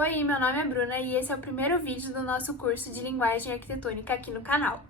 Oi, meu nome é Bruna e esse é o primeiro vídeo do nosso curso de Linguagem Arquitetônica aqui no canal.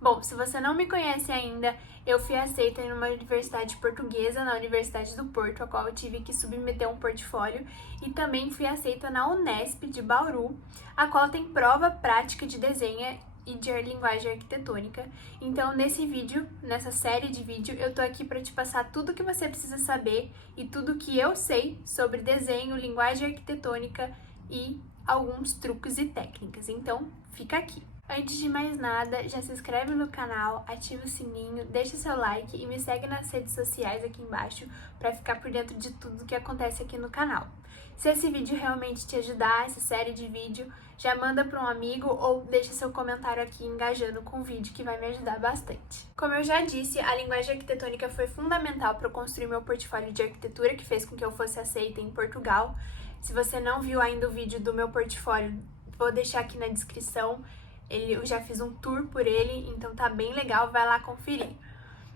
Bom, se você não me conhece ainda, eu fui aceita em uma universidade portuguesa, na Universidade do Porto, a qual eu tive que submeter um portfólio, e também fui aceita na Unesp de Bauru, a qual tem prova prática de desenho e de linguagem arquitetônica. Então, nesse vídeo, nessa série de vídeo, eu tô aqui para te passar tudo que você precisa saber e tudo que eu sei sobre desenho, linguagem arquitetônica e alguns truques e técnicas. Então, fica aqui. Antes de mais nada, já se inscreve no canal, ativa o sininho, deixa seu like e me segue nas redes sociais aqui embaixo para ficar por dentro de tudo que acontece aqui no canal. Se esse vídeo realmente te ajudar, essa série de vídeo, já manda para um amigo ou deixa seu comentário aqui engajando com o vídeo que vai me ajudar bastante. Como eu já disse, a linguagem arquitetônica foi fundamental para eu construir meu portfólio de arquitetura, que fez com que eu fosse aceita em Portugal. Se você não viu ainda o vídeo do meu portfólio, vou deixar aqui na descrição. Eu já fiz um tour por ele, então tá bem legal, vai lá conferir.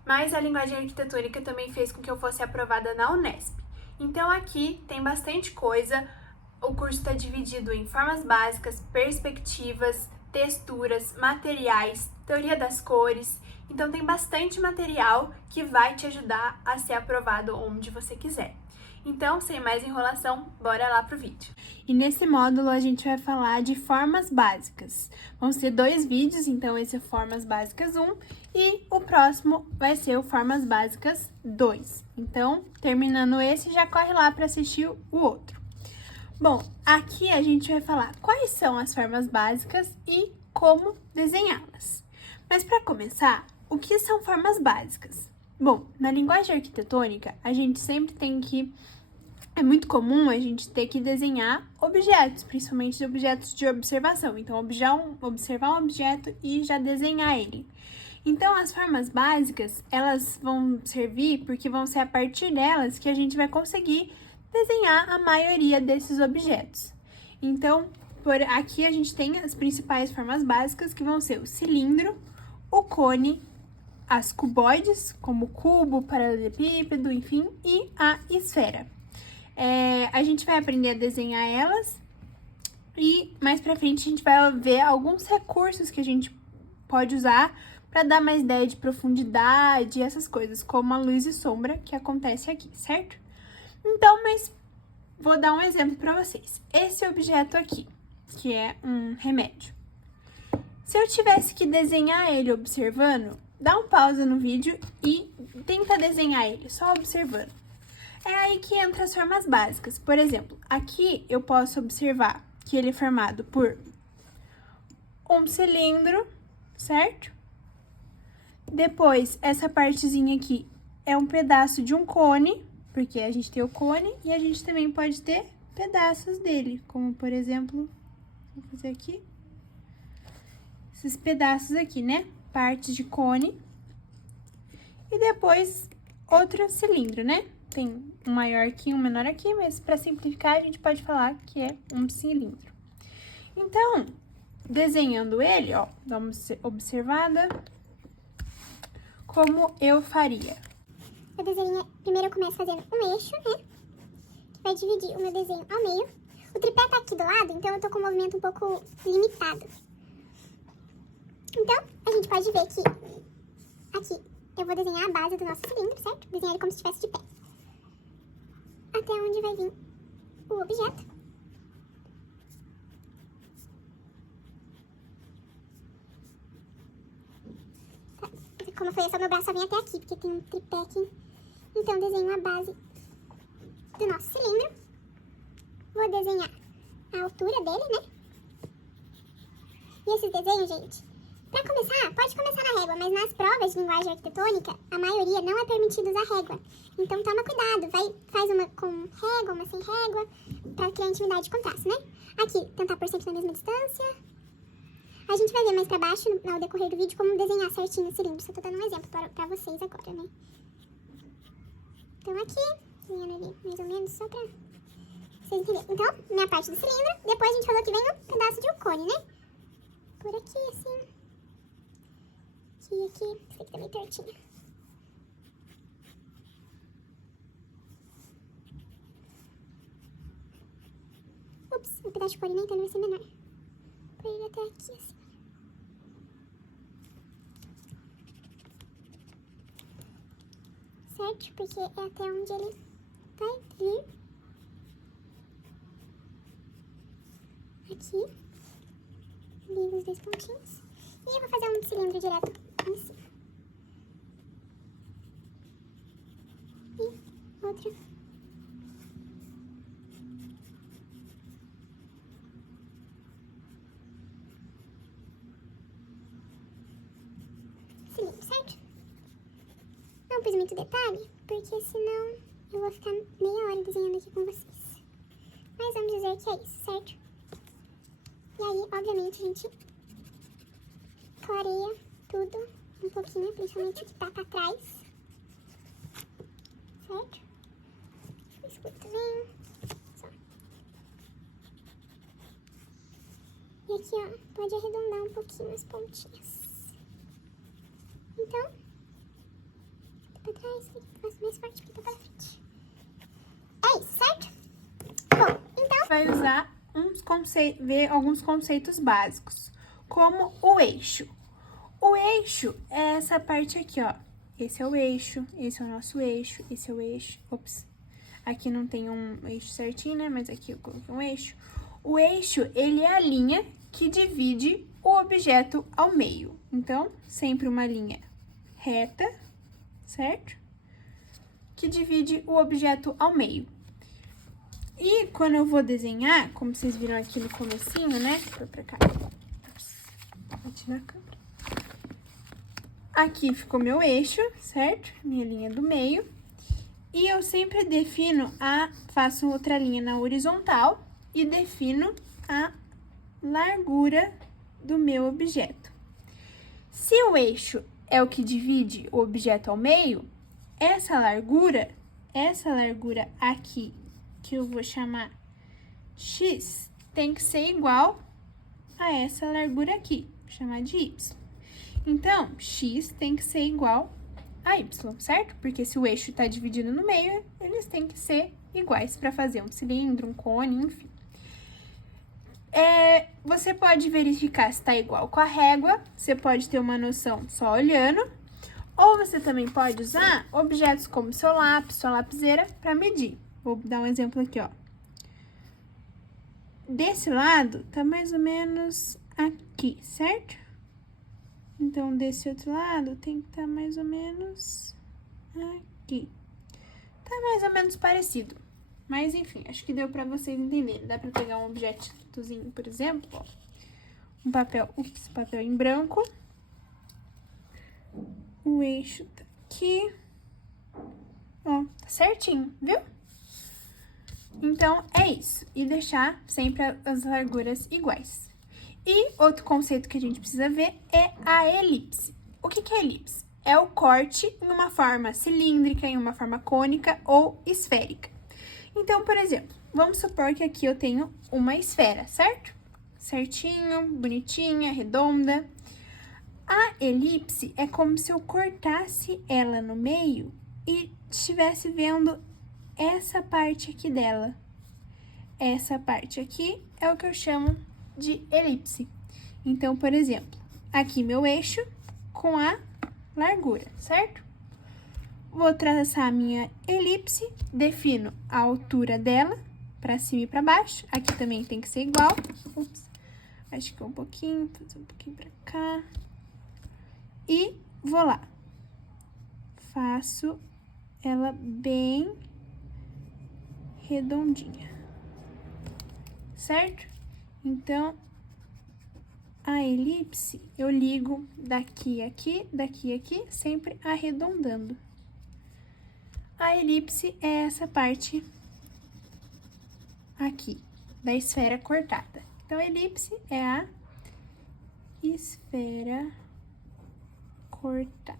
Mas a linguagem arquitetônica também fez com que eu fosse aprovada na Unesp. Então aqui tem bastante coisa, o curso está dividido em formas básicas, perspectivas, texturas, materiais, teoria das cores, então tem bastante material que vai te ajudar a ser aprovado onde você quiser. Então, sem mais enrolação, bora lá pro vídeo. E nesse módulo a gente vai falar de formas básicas. Vão ser 2 vídeos, então esse é Formas Básicas 1 e o próximo vai ser o Formas Básicas 2. Então, terminando esse, já corre lá para assistir o outro. Bom, aqui a gente vai falar quais são as formas básicas e como desenhá-las. Mas para começar, o que são formas básicas? Bom, na linguagem arquitetônica, a gente sempre tem que... É muito comum a gente ter que desenhar objetos, principalmente objetos de observação. Então, observar um objeto e já desenhar ele. Então, as formas básicas, elas vão servir porque vão ser a partir delas que a gente vai conseguir desenhar a maioria desses objetos. Então, por aqui a gente tem as principais formas básicas, que vão ser o cilindro, o cone, as cuboides, como cubo, paralelepípedo, enfim, e a esfera. A gente vai aprender a desenhar elas e mais pra frente a gente vai ver alguns recursos que a gente pode usar para dar mais ideia de profundidade, essas coisas, como a luz e sombra que acontece aqui, certo? Então, mas vou dar um exemplo para vocês. Esse objeto aqui, que é um remédio. Se eu tivesse que desenhar ele observando, dá um pausa no vídeo e tenta desenhar ele só observando. É aí que entra as formas básicas. Por exemplo, aqui eu posso observar que ele é formado por um cilindro, certo? Depois, essa partezinha aqui é um pedaço de um cone, porque a gente tem o cone e a gente também pode ter pedaços dele, como por exemplo, vou fazer aqui, esses pedaços aqui, né? Partes de cone. E depois, outro cilindro, né? Tem um maior aqui, um menor aqui, mas para simplificar a gente pode falar que é um cilindro. Então, desenhando ele, ó, dá uma observada como eu faria. Primeiro eu começo fazendo um eixo, né? Que vai dividir o meu desenho ao meio. O tripé tá aqui do lado, então eu tô com um movimento um pouco limitado. Então, a gente pode ver que aqui eu vou desenhar a base do nosso cilindro, certo? Desenhar ele como se estivesse de pé. Até onde vai vir o objeto. Tá. Como foi, só meu braço só vem até aqui, porque tem um tripé aqui. Então, desenho a base do nosso cilindro. Vou desenhar a altura dele, né? E esses desenhos, gente, pra começar, pode começar na régua, mas nas provas de linguagem arquitetônica, a maioria não é permitido usar régua. Então, toma cuidado, faz uma com régua, uma sem régua, pra criar intimidade de contraste, né? Aqui, tentar pôr sempre na mesma distância. A gente vai ver mais pra baixo, ao decorrer do vídeo, como desenhar certinho o cilindro. Só tô dando um exemplo pra vocês agora, né? Então, aqui, desenhando ali mais ou menos, só pra vocês entenderem. Então, minha parte do cilindro. Depois a gente falou que vem um pedaço de um cone, né? Por aqui, assim. Aqui, esse aqui tá meio tortinho. Ups, o pedaço de couro, né? Então ele vai ser menor. Pra ir até aqui, assim. Certo? Porque é até onde ele vai vir. Aqui. Ligo os 2 pontinhos. E eu vou fazer um cilindro direto em cima. E outra. Cilindro, certo? Não pus muito detalhe, porque senão eu vou ficar meia hora desenhando aqui com vocês. Mas vamos dizer que é isso, certo? E aí, obviamente, a gente clareia tudo um pouquinho, principalmente o que tá pra trás. Certo? O escuro também. Só. E aqui, ó, pode arredondar um pouquinho as pontinhas. Então, pra trás, faço mais forte pra pra frente. É isso, certo? Bom, então... Vai usar ver alguns conceitos básicos, como o eixo. O eixo é essa parte aqui, ó. Esse é o eixo, esse é o nosso eixo, esse é o eixo. Ops, aqui não tem um eixo certinho, né? Mas aqui eu coloquei um eixo. O eixo, ele é a linha que divide o objeto ao meio. Então, sempre uma linha reta, certo? Que divide o objeto ao meio. E quando eu vou desenhar, como vocês viram aqui no comecinho, né? Foi pra cá. Bati na câmera. Aqui ficou meu eixo, certo? Minha linha do meio. E eu sempre faço outra linha na horizontal e defino a largura do meu objeto. Se o eixo é o que divide o objeto ao meio, essa largura aqui, que eu vou chamar X, tem que ser igual a essa largura aqui, vou chamar de Y. Então, X tem que ser igual a Y, certo? Porque se o eixo está dividido no meio, eles têm que ser iguais para fazer um cilindro, um cone, enfim. Você pode verificar se está igual com a régua, você pode ter uma noção só olhando, ou você também pode usar objetos como seu lápis, sua lapiseira, para medir. Vou dar um exemplo aqui, ó. Desse lado, tá mais ou menos aqui, certo? Então, desse outro lado, tem que estar mais ou menos aqui. Tá mais ou menos parecido. Mas, enfim, acho que deu pra vocês entenderem. Dá pra pegar um objetozinho, por exemplo, ó. Um papel em branco. O eixo tá aqui. Ó, tá certinho, viu? Então, é isso. E deixar sempre as larguras iguais. E outro conceito que a gente precisa ver é a elipse. O que é elipse? É o corte em uma forma cilíndrica, em uma forma cônica ou esférica. Então, por exemplo, vamos supor que aqui eu tenho uma esfera, certo? Certinho, bonitinha, redonda. A elipse é como se eu cortasse ela no meio e estivesse vendo essa parte aqui dela. Essa parte aqui é o que eu chamo de elipse. Então, por exemplo, aqui meu eixo com a largura, certo? Vou traçar a minha elipse, defino a altura dela, para cima e para baixo. Aqui também tem que ser igual. Ups, acho que é um pouquinho, fazer um pouquinho para cá. E vou lá. Faço ela bem redondinha, certo? Então, a elipse eu ligo daqui a aqui, daqui a aqui, sempre arredondando. A elipse é essa parte aqui, da esfera cortada. Então, a elipse é a esfera cortada.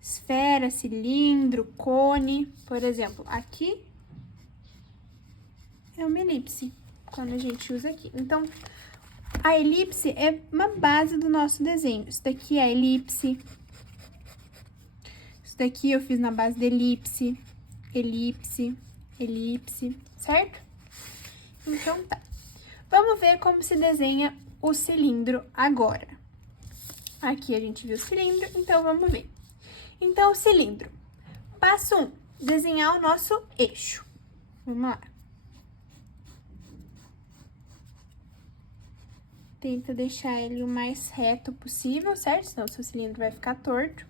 Esfera, cilindro, cone, por exemplo, aqui é uma elipse, quando a gente usa aqui. Então, a elipse é uma base do nosso desenho. Isso daqui é a elipse. Isso daqui eu fiz na base da elipse, elipse, elipse, certo? Então, tá. Vamos ver como se desenha o cilindro agora. Aqui a gente viu o cilindro, então vamos ver. Então, o cilindro. Passo 1, desenhar o nosso eixo. Vamos lá. Tenta deixar ele o mais reto possível, certo? Senão o seu cilindro vai ficar torto.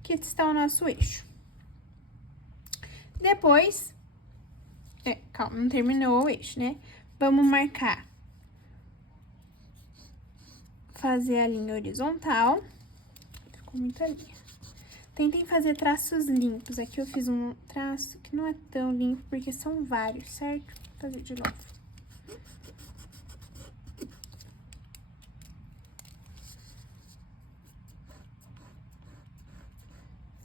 Aqui está o nosso eixo. Depois, calma, não terminou o eixo, né? Vamos marcar. Fazer a linha horizontal. Ficou muita linha. Tentem fazer traços limpos. Aqui eu fiz um traço que não é tão limpo, porque são vários, certo? Vou fazer de novo.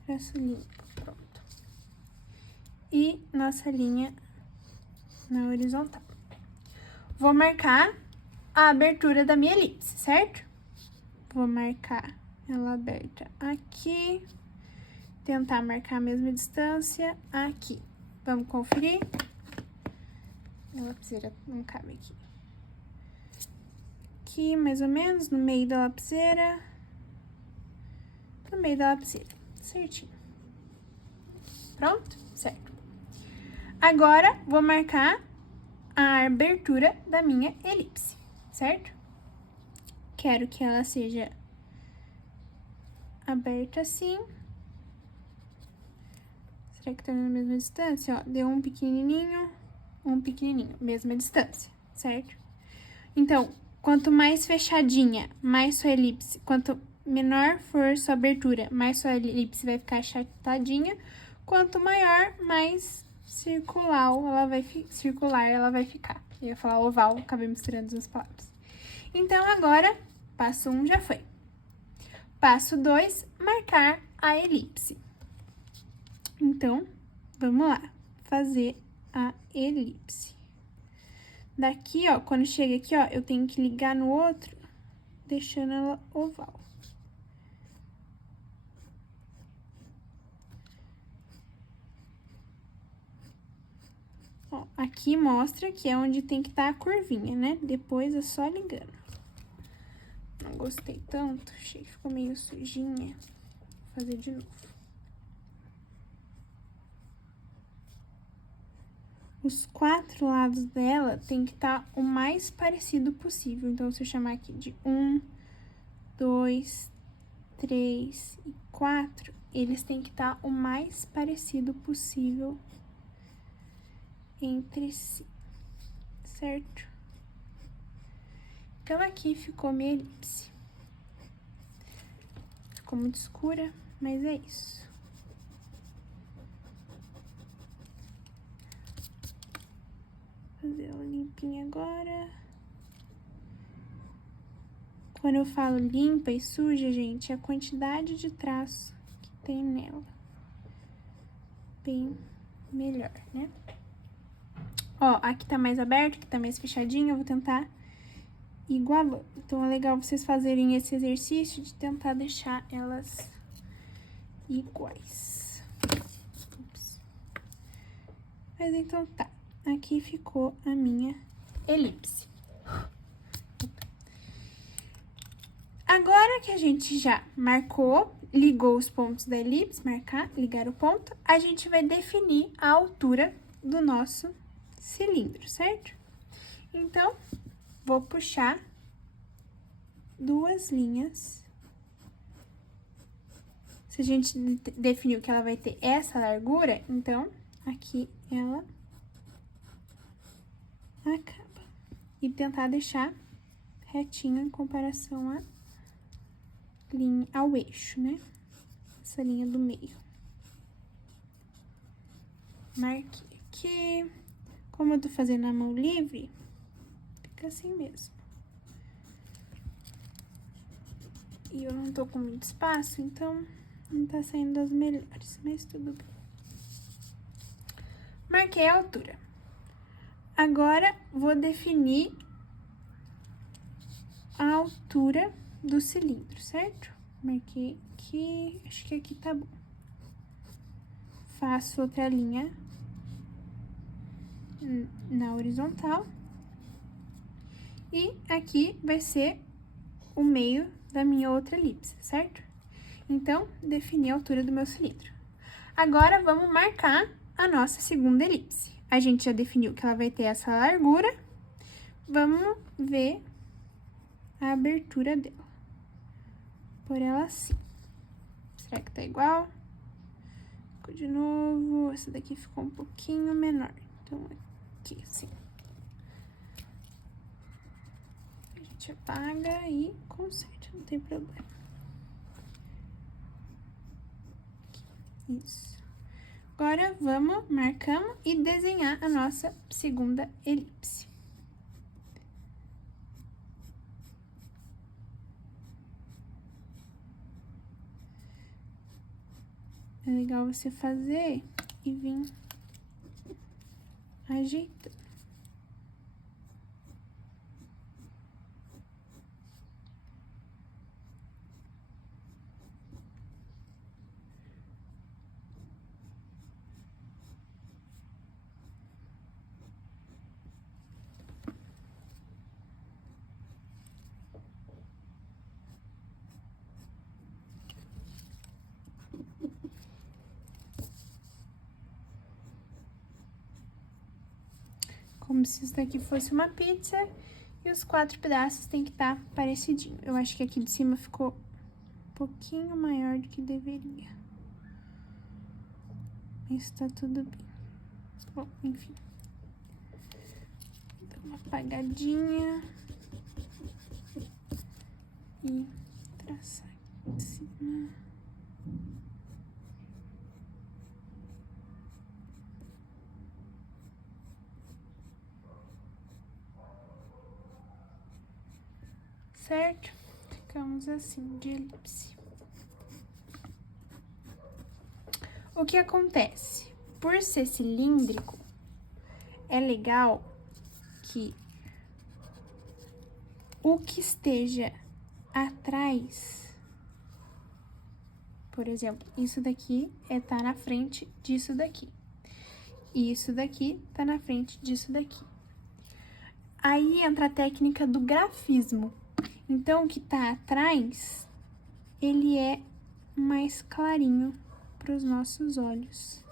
Traço limpo, pronto. E nossa linha na horizontal. Vou marcar a abertura da minha elipse, certo? Vou marcar ela aberta aqui. Tentar marcar a mesma distância aqui. Vamos conferir? A lapiseira não cabe aqui. Aqui, mais ou menos, no meio da lapiseira. No meio da lapiseira, certinho. Pronto? Certo. Agora, vou marcar a abertura da minha elipse, certo? Quero que ela seja aberta assim. Será que tá na mesma distância? Ó, deu um pequenininho, mesma distância, certo? Então, quanto mais fechadinha, mais sua elipse, quanto menor for sua abertura, mais sua elipse vai ficar achatadinha. Quanto maior, mais circular ela vai ficar. Eu ia falar oval, acabei misturando as palavras. Então, agora, passo 1 já foi. Passo 2, marcar a elipse. Então, vamos lá, fazer a elipse. Daqui, ó, quando chega aqui, ó, eu tenho que ligar no outro, deixando ela oval. Ó, aqui mostra que é onde tem que estar a curvinha, né? Depois é só ligando. Não gostei tanto, achei que ficou meio sujinha. Vou fazer de novo. Os 4 lados dela tem que estar o mais parecido possível. Então, se eu chamar aqui de 1, 2, 3 e 4, eles têm que estar o mais parecido possível entre si, certo? Então, aqui ficou minha elipse. Ficou muito escura, mas é isso. Fazer ela limpinha agora. Quando eu falo limpa e suja, gente, é a quantidade de traço que tem nela. Bem melhor, né? Ó, aqui tá mais aberto, aqui tá mais fechadinho, eu vou tentar igualando. Então, é legal vocês fazerem esse exercício de tentar deixar elas iguais. Ups. Mas então tá. Aqui ficou a minha elipse. Agora que a gente já marcou, ligou os pontos da elipse, ligar o ponto, a gente vai definir a altura do nosso cilindro, certo? Então, vou puxar 2 linhas. Se a gente definiu que ela vai ter essa largura, então, aqui ela acaba. E tentar deixar retinho em comparação ao eixo, né? Essa linha do meio. Marquei aqui. Como eu tô fazendo a mão livre, fica assim mesmo. E eu não tô com muito espaço, então não tá saindo das melhores, mas tudo bem. Marquei a altura. Agora, vou definir a altura do cilindro, certo? Marquei aqui, acho que aqui tá bom. Faço outra linha na horizontal. E aqui vai ser o meio da minha outra elipse, certo? Então, defini a altura do meu cilindro. Agora, vamos marcar a nossa segunda elipse. A gente já definiu que ela vai ter essa largura. Vamos ver a abertura dela. Por ela assim. Será que tá igual? Ficou de novo. Essa daqui ficou um pouquinho menor. Então, aqui, assim. A gente apaga e conserta, não tem problema. Isso. Agora, vamos, marcamos e desenhar a nossa segunda elipse. É legal você fazer e vir ajeitando. Como se isso daqui fosse uma pizza e os 4 pedaços tem que estar parecidinho. Eu acho que aqui de cima ficou um pouquinho maior do que deveria. Isso tá tudo bem. Bom, enfim. Dá uma apagadinha. E traçar aqui em cima. Certo? Ficamos assim, de elipse. O que acontece? Por ser cilíndrico, é legal que o que esteja atrás, por exemplo, isso daqui tá na frente disso daqui. E isso daqui tá na frente disso daqui. Aí entra a técnica do grafismo. Então, o que tá atrás, ele é mais clarinho para os nossos olhos.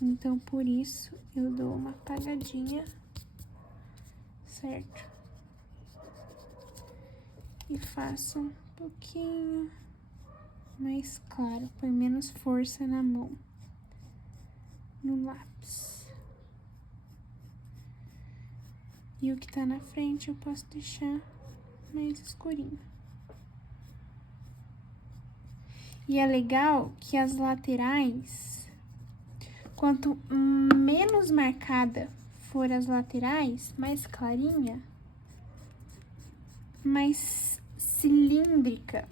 Então, por isso, eu dou uma apagadinha, certo? E faço um pouquinho mais claro, põe menos força na mão, no lápis. E o que tá na frente eu posso deixar mais escurinho. E é legal que as laterais, quanto menos marcada for as laterais, mais clarinha, mais cilíndrica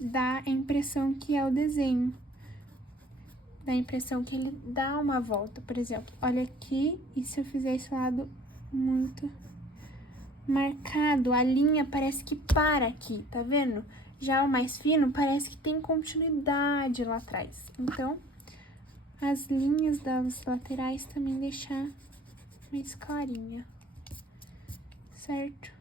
dá a impressão que é o desenho. Dá a impressão que ele dá uma volta. Por exemplo, olha aqui, e se eu fizer esse lado muito marcado, a linha parece que para aqui, tá vendo? Já o mais fino parece que tem continuidade lá atrás. Então, as linhas das laterais também deixar mais clarinha, certo?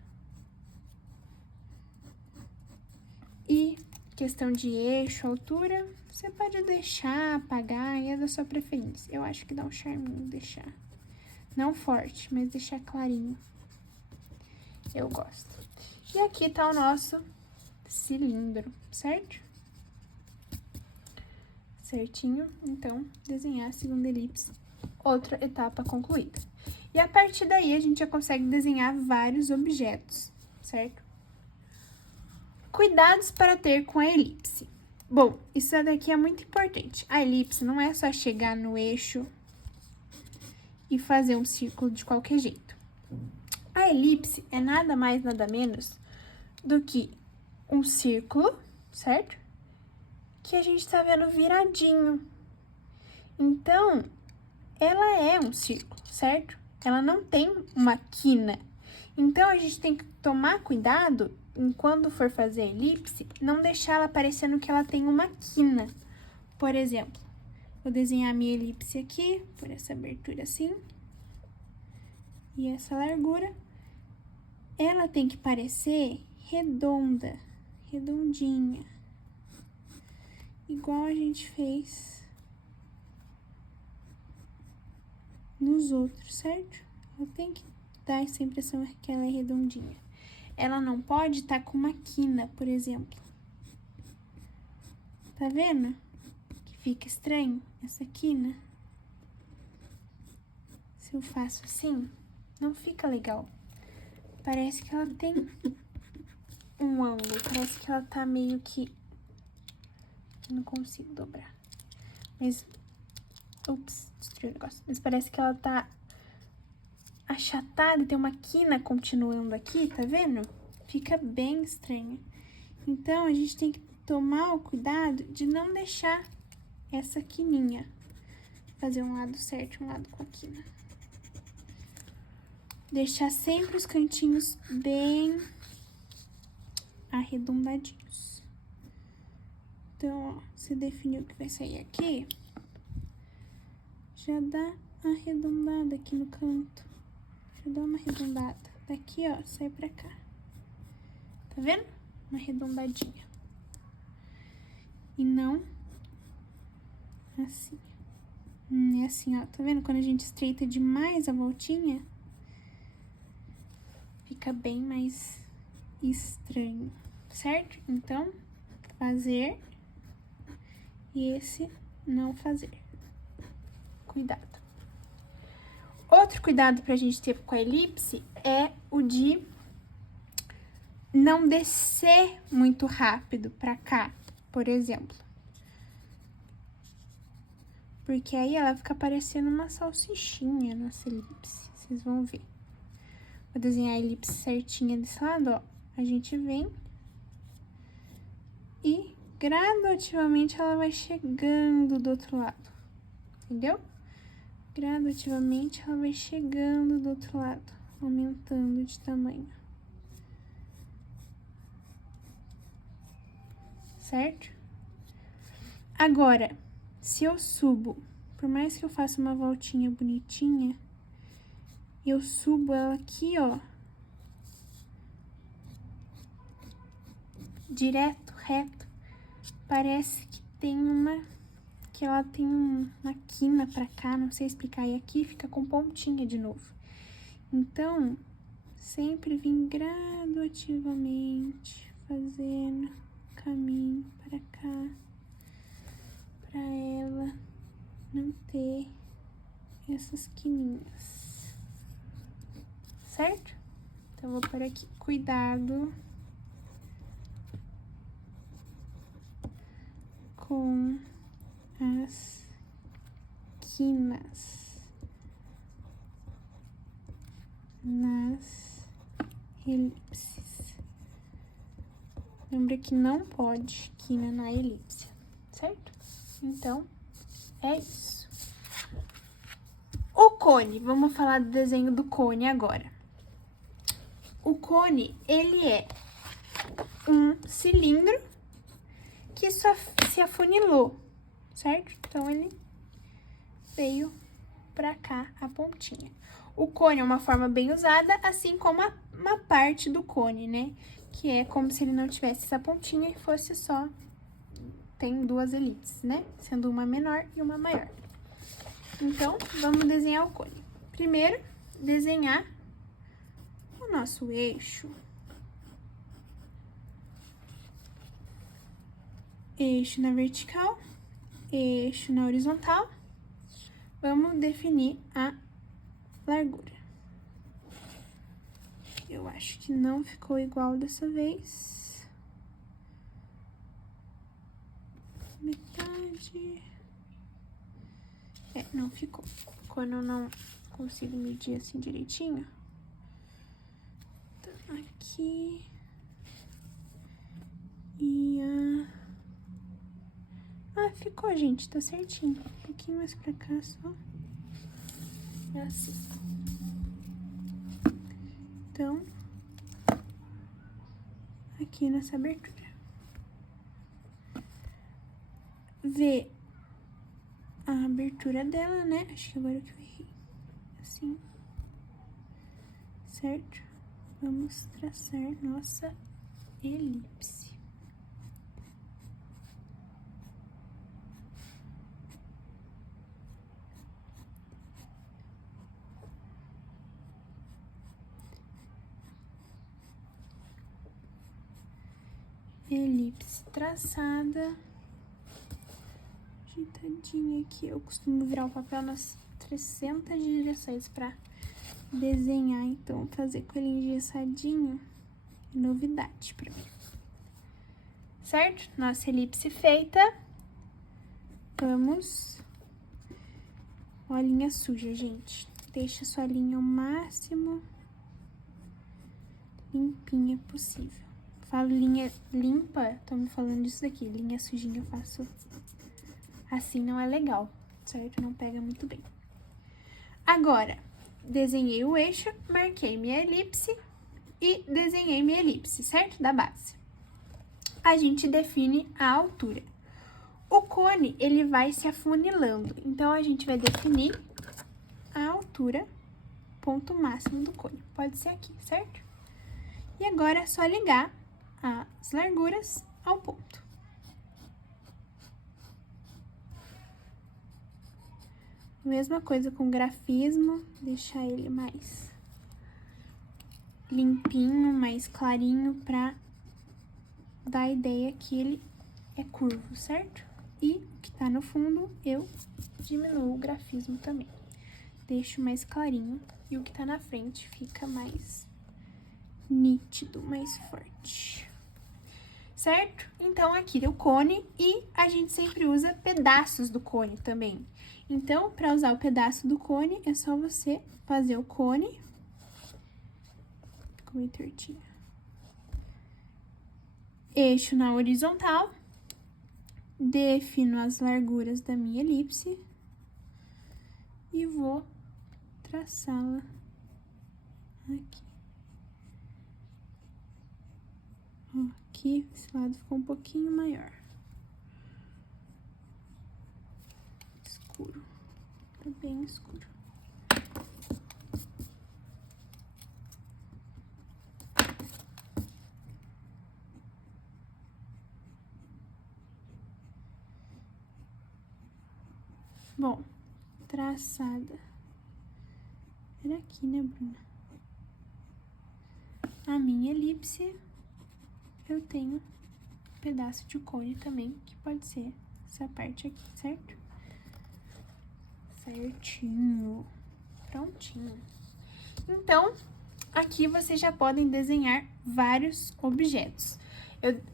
E questão de eixo, altura, você pode deixar, apagar, é da sua preferência. Eu acho que dá um charminho deixar. Não forte, mas deixar clarinho. Eu gosto. E aqui tá o nosso cilindro, certo? Certinho, então, desenhar a segunda elipse, outra etapa concluída. E a partir daí, a gente já consegue desenhar vários objetos, certo? Cuidados para ter com a elipse. Bom, isso daqui é muito importante. A elipse não é só chegar no eixo e fazer um círculo de qualquer jeito. A elipse é nada mais, nada menos do que um círculo, certo? Que a gente tá vendo viradinho. Então, ela é um círculo, certo? Ela não tem uma quina. Então, a gente tem que tomar cuidado em quando for fazer a elipse, não deixar ela parecendo que ela tem uma quina. Por exemplo, vou desenhar a minha elipse aqui, por essa abertura assim. E essa largura, ela tem que parecer redonda, redondinha, igual a gente fez nos outros, certo? Ela tem que dar essa impressão que ela é redondinha. Ela não pode estar com uma quina, por exemplo. Tá vendo? Que fica estranho essa quina. Se eu faço assim, não fica legal. Parece que ela tem um ângulo, parece que ela tá meio que... Não consigo dobrar. Mas... Ups, destruí o negócio. Mas parece que ela tá achatada e tem uma quina continuando aqui, tá vendo? Fica bem estranha. Então, a gente tem que tomar o cuidado de não deixar essa quininha. Fazer um lado certo e um lado com a quina. Deixar sempre os cantinhos bem arredondadinhos. Então, ó, você definiu o que vai sair aqui, já dá arredondada aqui no canto. Já dá uma arredondada. Daqui, ó, sai pra cá. Tá vendo? Uma arredondadinha. E não assim. É assim, ó. Tá vendo? Quando a gente estreita demais a voltinha, fica bem mais estranho, certo? Então, fazer e esse não fazer. Cuidado. Outro cuidado pra gente ter com a elipse é o de não descer muito rápido pra cá, por exemplo. Porque aí ela fica parecendo uma salsichinha, nossa elipse. Vocês vão ver. Vou desenhar a elipse certinha desse lado, ó. A gente vem e gradativamente ela vai chegando do outro lado. Entendeu? Gradativamente ela vai chegando do outro lado, aumentando de tamanho. Certo? Agora, se eu subo, por mais que eu faça uma voltinha bonitinha, eu subo ela aqui, ó, direto, reto, parece que tem que ela tem uma quina pra cá, não sei explicar, e aqui fica com pontinha de novo. Então, sempre vim gradativamente fazendo caminho pra cá, pra ela não ter essas quininhas, certo? Então, vou por aqui, cuidado com as quinas nas elipses. Lembra que não pode quina na elipse, certo? Então, é isso. O cone, vamos falar do desenho do cone agora. O cone, ele é um cilindro que só se afunilou, certo? Então, ele veio pra cá a pontinha. O cone é uma forma bem usada, assim como uma parte do cone, né? Que é como se ele não tivesse essa pontinha e fosse só... Tem duas elipses, né? Sendo uma menor e uma maior. Então, vamos desenhar o cone. Primeiro, desenhar o nosso eixo. Eixo na vertical, eixo na horizontal. Vamos definir a largura. Eu acho que não ficou igual dessa vez. Metade. Não ficou. Quando eu não consigo medir assim direitinho. Então, aqui. E ficou, gente. Tá certinho. Um pouquinho mais pra cá só. É assim. Então, aqui nessa abertura. Ver a abertura dela, né? Acho que agora que eu errei. Assim. Certo? vamos traçar nossa elipse. Elipse traçada. Ajeitadinha aqui. Eu costumo virar o papel nas 300 direções para desenhar, então fazer com ele engessadinho é novidade para mim. Certo? Nossa elipse feita. Vamos. Ó, a linha suja, gente. Deixa sua linha ao máximo limpinha possível. Falo linha limpa, tô me falando disso daqui. Linha sujinha eu faço assim, não é legal, certo? Não pega muito bem. Agora, desenhei o eixo, marquei minha elipse e desenhei minha elipse, certo? Da base. A gente define a altura. O cone, ele vai se afunilando, então a gente vai definir a altura, ponto máximo do cone. Pode ser aqui, certo? E agora é só ligar as larguras ao ponto. Mesma coisa com grafismo, deixar ele mais limpinho, mais clarinho, pra dar a ideia que ele é curvo, certo? E o que tá no fundo, eu diminuo o grafismo também. Deixo mais clarinho e o que tá na frente fica mais nítido, mais forte. Certo? Então, aqui é o cone e a gente sempre usa pedaços do cone também. Então, para usar o pedaço do cone, é só você fazer o cone. Ficou meio tortinho. Eixo na horizontal. Defino as larguras da minha elipse. E vou traçá-la aqui. Aqui, esse lado ficou um pouquinho maior. Escuro. Tá bem escuro. Bom, traçada. Era aqui, né, Bruna? A minha elipse, eu tenho um pedaço de cone também, que pode ser essa parte aqui, certo? Certinho. Prontinho. Então, aqui vocês já podem desenhar vários objetos.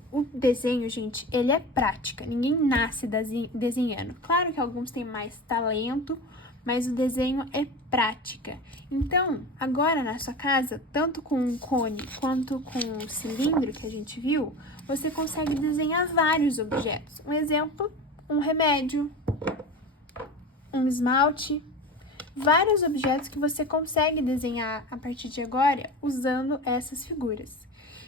O desenho, gente, ele é prática. Ninguém nasce desenhando. Claro que alguns têm mais talento, mas o desenho é prática. Então, agora na sua casa, tanto com o cone quanto com o cilindro que a gente viu, você consegue desenhar vários objetos. Um exemplo, um remédio, um esmalte, vários objetos que você consegue desenhar a partir de agora usando essas figuras.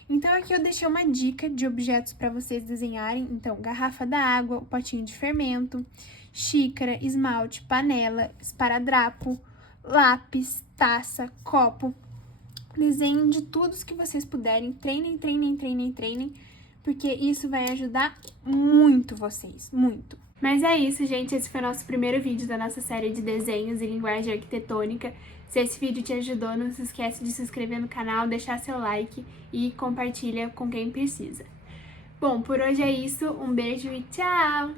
Então, aqui eu deixei uma dica de objetos para vocês desenharem. Então, garrafa d'água, o potinho de fermento, xícara, esmalte, panela, esparadrapo, lápis, taça, copo. Desenhem de tudo que vocês puderem. Treinem, treinem, treinem, treinem, porque isso vai ajudar muito vocês, muito. Mas é isso, gente. Esse foi o nosso primeiro vídeo da nossa série de desenhos em linguagem arquitetônica. Se esse vídeo te ajudou, não se esquece de se inscrever no canal, deixar seu like e compartilha com quem precisa. Bom, por hoje é isso. Um beijo e tchau!